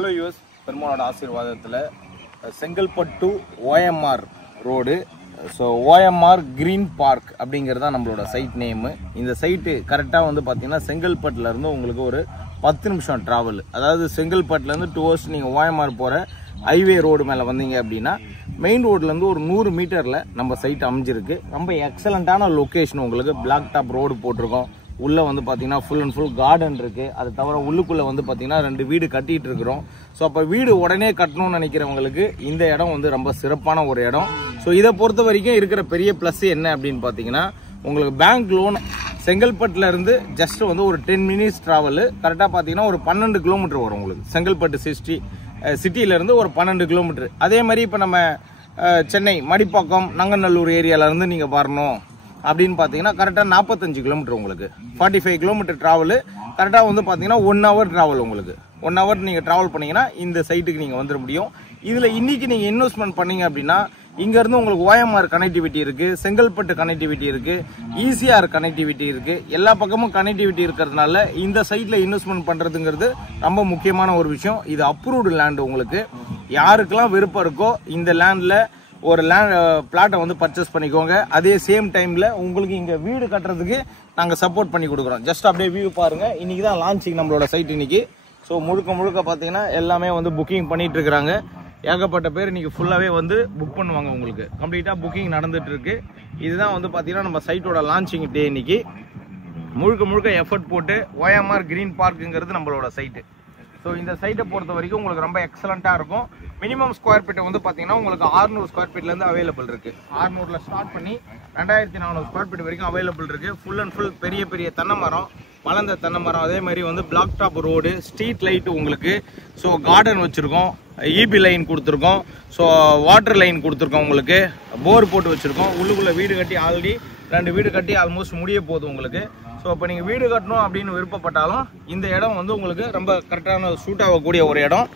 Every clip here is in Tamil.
ஹலோ யூஎஸ் பெருமாளோட ஆசீர்வாதத்தில் Chengalpattu to OMR road. So OMR green park அப்படிங்கிறது தான் நம்மளோட சைட் நேமு. இந்த சைட்டு கரெக்டாக வந்து பார்த்தீங்கன்னா செங்கல்பட்டுலேருந்து உங்களுக்கு ஒரு 10 நிமிஷம் ட்ராவல். அதாவது செங்கல்பட்டுலேருந்து டுவர்ஸ் நீங்கள் ஓஎம்ஆர் போகிற ஹைவே ரோடு மேலே வந்தீங்க அப்படின்னா மெயின் ரோட்லேருந்து ஒரு 100 மீட்டரில் நம்ம சைட் அமைஞ்சிருக்கு. ரொம்ப எக்ஸலண்ட்டான லொக்கேஷன். உங்களுக்கு பிளாக் டாப் ரோடு போட்டிருக்கோம். உள்ளே வந்து பார்த்தீங்கன்னா ஃபுல் அண்ட் ஃபுல் கார்டன் இருக்குது. அது தவிர உள்ளுக்குள்ளே வந்து பார்த்தீங்கன்னா 2 வீடு கட்டிகிட்டு இருக்கிறோம். ஸோ அப்போ வீடு உடனே கட்டணும்னு நினைக்கிறவங்களுக்கு இந்த இடம் வந்து ரொம்ப சிறப்பான ஒரு இடம். ஸோ இதை பொறுத்த வரைக்கும் இருக்கிற பெரிய ப்ளஸ் என்ன அப்படின்னு பார்த்தீங்கன்னா, உங்களுக்கு பேங்க் லோன் செங்கல்பட்டுலேருந்து ஜஸ்ட் வந்து ஒரு 10 மினிட்ஸ் ட்ராவல். கரெக்டாக பார்த்தீங்கன்னா ஒரு 12 கிலோமீட்டர் வரும் உங்களுக்கு. செங்கல்பட்டு சிட்டியிலேருந்து ஒரு 12 கிலோமீட்டர். அதே மாதிரி இப்போ நம்ம சென்னை மடிப்பாக்கம் நங்கநல்லூர் ஏரியாவிலேருந்து நீங்கள் வரணும் அப்படின்னு பார்த்தீங்கன்னா கரெக்டாக 45 கிலோமீட்டர் உங்களுக்கு. 45 கிலோமீட்டர் ட்ராவலு. கரெக்டாக வந்து பார்த்தீங்கன்னா 1 ஹவர் ட்ராவல் உங்களுக்கு. 1 ஹவர் நீங்கள் ட்ராவல் பண்ணிங்கன்னா இந்த சைட்டுக்கு நீங்கள் வந்துட முடியும். இதில் இன்றைக்கி நீங்கள் இன்வெஸ்ட்மெண்ட் பண்ணீங்க அப்படின்னா இங்கேருந்து உங்களுக்கு ஓஎம்ஆர் கனெக்டிவிட்டி இருக்குது, செங்கல்பட்டு கனெக்டிவிட்டி இருக்குது, ஈசிஆர் கனெக்டிவிட்டி இருக்குது. எல்லா பக்கமும் கனெக்டிவிட்டி இருக்கிறதுனால இந்த சைட்டில் இன்வெஸ்ட்மெண்ட் பண்ணுறதுங்கிறது ரொம்ப முக்கியமான ஒரு விஷயம். இது அப்ரூவ்டு லேண்டு. உங்களுக்கு யாருக்கெல்லாம் விருப்பம் இருக்கோ இந்த லேண்டில் ஒரு பிளாட்டை வந்து பர்ச்சேஸ் பண்ணிக்கோங்க. அதே சேம் டைமில் உங்களுக்கு இங்கே வீடு கட்டுறதுக்கு நாங்கள் சப்போர்ட் பண்ணி கொடுக்குறோம். ஜஸ்ட் அப்படியே வியூ பாருங்கள். இன்றைக்கி தான் லான்ச்சிங் நம்மளோட சைட் இன்றைக்கி. ஸோ முழுக்க பார்த்தீங்கன்னா எல்லாமே வந்து புக்கிங் பண்ணிகிட்டு இருக்கிறாங்க. ஏகப்பட்ட பேர் இன்றைக்கி ஃபுல்லாகவே வந்து புக் பண்ணுவாங்க. உங்களுக்கு கம்ப்ளீட்டாக புக்கிங் நடந்துட்டு இருக்கு. இதுதான் வந்து பார்த்தீங்கன்னா நம்ம சைட்டோட லான்ச்சிங் டே. இன்றைக்கி முழுக்க எஃபர்ட் போட்டு ஓஎம்ஆர் கிரீன் பார்க்குங்கிறது நம்மளோட சைட்டு. ஸோ இந்த சைட்டை பொறுத்த வரைக்கும் உங்களுக்கு ரொம்ப எக்ஸலண்ட்டாக இருக்கும். மினிமம் ஸ்கொயர் ஃபீட்டை வந்து பார்த்தீங்கன்னா உங்களுக்கு 600 ஸ்கொயர் ஃபீட்லேருந்து அவைலபிள் இருக்குது. 600ல் ஸ்டார்ட் பண்ணி 2400 ஸ்கொயர் ஃபீட் வரைக்கும் அவைலபிள் இருக்குது. ஃபுல் அண்ட் ஃபுல் பெரிய தென்னை மரம், வளர்ந்த தென்னை மரம். அதே மாதிரி வந்து black top road, street light உங்களுக்கு. ஸோ கார்டன் வச்சுருக்கோம், இபி லைன் கொடுத்துருக்கோம், ஸோ வாட்டர் லைன் கொடுத்துருக்கோம், உங்களுக்கு போர் போட்டு வச்சுருக்கோம். உள்ளுக்குள்ளே வீடு கட்டி ஆல்ரெடி 2 வீடு கட்டி ஆல்மோஸ்ட் முடிய போகுது உங்களுக்கு. ஸோ இப்போ நீங்கள் வீடு கட்டணும் அப்படின்னு விருப்பப்பட்டாலும் இந்த இடம் வந்து உங்களுக்கு ரொம்ப கரெக்டான சூட் ஆகக்கூடிய ஒரு இடம்.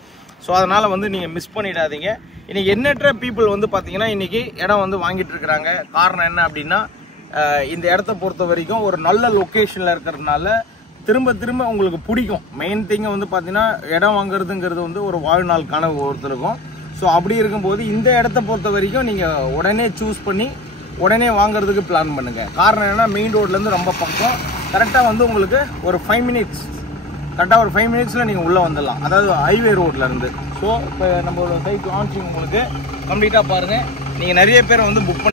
ஸோ அதனால் வந்து நீங்கள் மிஸ் பண்ணிடாதீங்க. இன்றைக்கி எண்ணற்ற பீப்புள் வந்து பார்த்தீங்கன்னா இன்றைக்கி இடம் வந்து வாங்கிட்டு இருக்கிறாங்க. காரணம் என்ன அப்படின்னா, இந்த இடத்த பொறுத்த வரைக்கும் ஒரு நல்ல லொக்கேஷனில் இருக்கிறதுனால திரும்ப உங்களுக்கு பிடிக்கும். மெயின் திங்கை வந்து பார்த்தீங்கன்னா இடம் வாங்குறதுங்கிறது வந்து ஒரு வாழ்நாள் கனவு ஒருத்தருக்கும். ஸோ அப்படி இருக்கும்போது இந்த இடத்த பொறுத்த வரைக்கும் நீங்கள் உடனே சூஸ் பண்ணி உடனே வாங்குறதுக்கு பிளான் பண்ணுங்கள். காரணம் என்னென்னா மெயின் ரோட்லேருந்து ரொம்ப பக்கம். கரெக்டாக வந்து உங்களுக்கு ஒரு 5 மினிட்ஸ், கரெக்டாக ஒரு 5 மினிட்ஸில் நீங்கள் உள்ளே வந்துடலாம். அதாவது ஹைவே ரோட்லேருந்து. ஸோ இப்போ நம்மளோட சைட் லான்ச்சிங் உங்களுக்கு கம்ப்ளீட்டாக பாருங்கள். நீங்கள் நிறைய பேர் வந்து புக்